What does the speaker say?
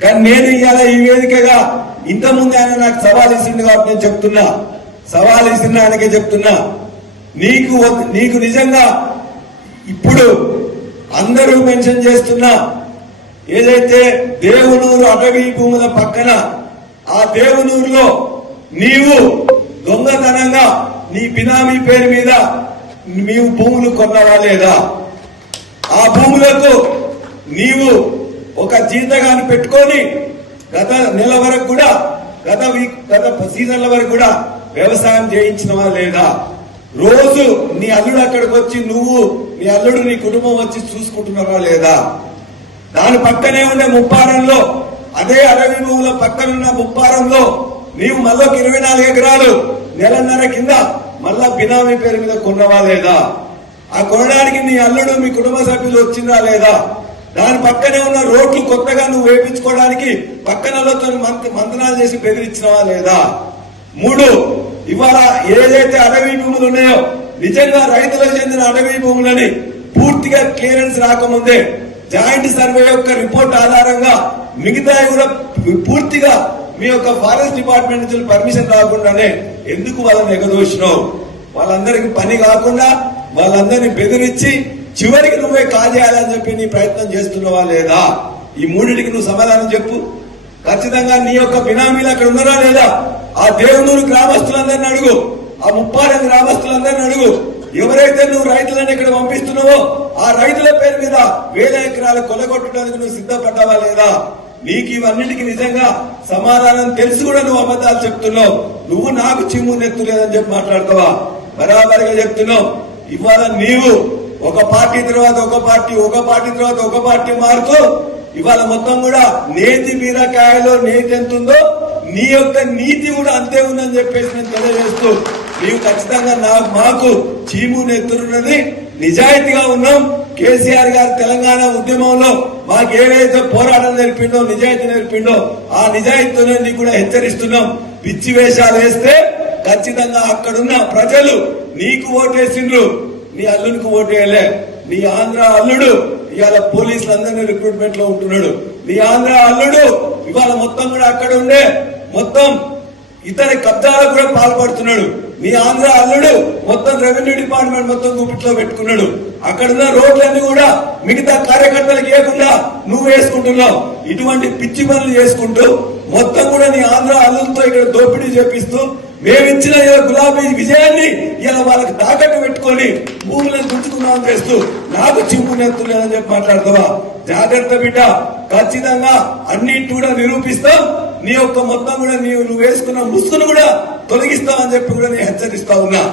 కానీ నేను ఇవాళ ఈ వేదికగా ఇంతకుముందు ఆయన నాకు సవాల్ ఇచ్చింది కాబట్టి నేను చెప్తున్నా సవాల్ ఇచ్చిన ఆయనకే చెప్తున్నా నీకు నీకు నిజంగా ఇప్పుడు అందరూ మెన్షన్ చేస్తున్నా ఏదైతే దేవునూరు అటవీ భూముల పక్కన ఆ దేవునూరులో నీవు దొంగతనంగా నీ బినామీ పేరు మీద నీవు భూములు కొన్నవా లేదా ఆ భూములకు నీవు ఒక జీతగాన్ని పెట్టుకొని గత నెల వరకు కూడా గత వీక్ గత సీజన్ల వరకు కూడా వ్యవసాయం చేయించినవా లేదా రోజు నీ అల్లుడు అక్కడికి వచ్చి నువ్వు నీ అల్లుడు నీ కుటుంబం వచ్చి చూసుకుంటున్నావా లేదా దాని పక్కనే ఉండే ముప్పారంలో అదే అడవి నువ్వుల పక్కనున్న ముప్పారంలో నీవు మళ్ళా ఇరవై నాలుగు ఎకరాలు నెలన్నర కింద మళ్ళా బినామీ పేరు మీద కొన్నవా లేదా ఆ కొనడానికి నీ అల్లుడు మీ కుటుంబ సభ్యులు వచ్చిందా లేదా దాని పక్కనే ఉన్న రోడ్లు కొత్తగా నువ్వు వేపించుకోవడానికి పక్కనలతో మంతనాలు చేసి బెదిరించినవా లేదా మూడు ఇవాళ ఏదైతే అడవి భూములు ఉన్నాయో నిజంగా రైతులకు చెందిన అడవి భూములని పూర్తిగా క్లియరెన్స్ రాకముందే జాయింట్ సర్వే యొక్క రిపోర్ట్ ఆధారంగా మిగతా కూడా పూర్తిగా మీ యొక్క ఫారెస్ట్ డిపార్ట్మెంట్ నుంచి పర్మిషన్ రాకుండానే ఎందుకు వాళ్ళని ఎగదోషినావు వాళ్ళందరికి పని కాకుండా వాళ్ళందరినీ బెదిరించి చివరికి నువ్వే కాల్ చేయాలని చెప్పి నీ ప్రయత్నం చేస్తున్నావా లేదా ఈ మూడింటికి నువ్వు సమాధానం చెప్పు ఖచ్చితంగా నీ యొక్క బినామీలు అక్కడ ఉన్నారా లేదా ఆ దేవునూరు గ్రామస్తులందరిని అడుగు ఆ ముప్పారం గ్రామస్తులందరిని అడుగు ఎవరైతే నువ్వు రైతులను ఇక్కడ పంపిస్తున్నావో ఆ రైతుల పేరు మీద వేల ఎకరాలు కొలగొట్టడానికి నువ్వు సిద్ధపడ్డావా లేదా నీకు ఇవన్నిటికి నిజంగా సమాధానం తెలుసు కూడా నువ్వు అబద్ధాలు చెప్తున్నావు నువ్వు నాకు చిమ్ము నెత్తు లేదని చెప్పి మాట్లాడతావా బరాబరిగా చెప్తున్నావు ఇవాళ నీవు ఒక పార్టీ తర్వాత ఒక పార్టీ ఒక పార్టీ తర్వాత ఒక పార్టీ మారుతూ ఇవాళ మొత్తం కూడా నేతి మీద కాయలో నేతి ఎంత ఉందో నీ యొక్క నీతి కూడా అంతే ఉందని చెప్పేసి నేను తెలియజేస్తూ నీవు ఖచ్చితంగా నా మాకు చీము నెత్తురున్నది నిజాయితీగా ఉన్నాం కేసీఆర్ గారు తెలంగాణ ఉద్యమంలో మాకు ఏదైతే పోరాటం నేర్పిండో నిజాయితీ నేర్పిండో ఆ నిజాయితీతోనే నీకు కూడా హెచ్చరిస్తున్నాం పిచ్చి వేషాలు వేస్తే ఖచ్చితంగా అక్కడున్న ప్రజలు నీకు ఓటేసిండ్రు నీ అల్లుడికి వేయలే నీ ఆంధ్ర అల్లుడు ఇవాళ అందరినీ రిక్రూట్మెంట్ లో ఉంటున్నాడు నీ ఆంధ్ర అల్లుడు ఇవాళ మొత్తం కూడా అక్కడ ఉండే మొత్తం ఇతర కబ్జాలకు కూడా పాల్పడుతున్నాడు నీ ఆంధ్ర అల్లుడు మొత్తం రెవెన్యూ డిపార్ట్మెంట్ మొత్తం గుప్పిట్లో పెట్టుకున్నాడు అక్కడున్న రోడ్లన్నీ కూడా మిగతా కార్యకర్తలకు ఏకుండా నువ్వు వేసుకుంటున్నావు ఇటువంటి పిచ్చి పనులు చేసుకుంటూ మొత్తం కూడా నీ ఆంధ్ర అల్లులతో ఇక్కడ దోపిడీ చేపిస్తూ మేమిచ్చిన ఇలా గులాబీ విజయాన్ని ఇలా వాళ్ళకి తాకట్టు పెట్టుకొని భూములను గుంజుకున్నామని చేస్తూ నాకు చిమ్ముకునేస్తున్నానని చెప్పి మాట్లాడతావా జాగ్రత్త బిడ్డ ఖచ్చితంగా అన్నిటి కూడా నిరూపిస్తాం నీ యొక్క మొత్తం కూడా నీవు నువ్వు వేసుకున్న ముస్తును కూడా తొలగిస్తావని చెప్పి కూడా నేను హెచ్చరిస్తా ఉన్నా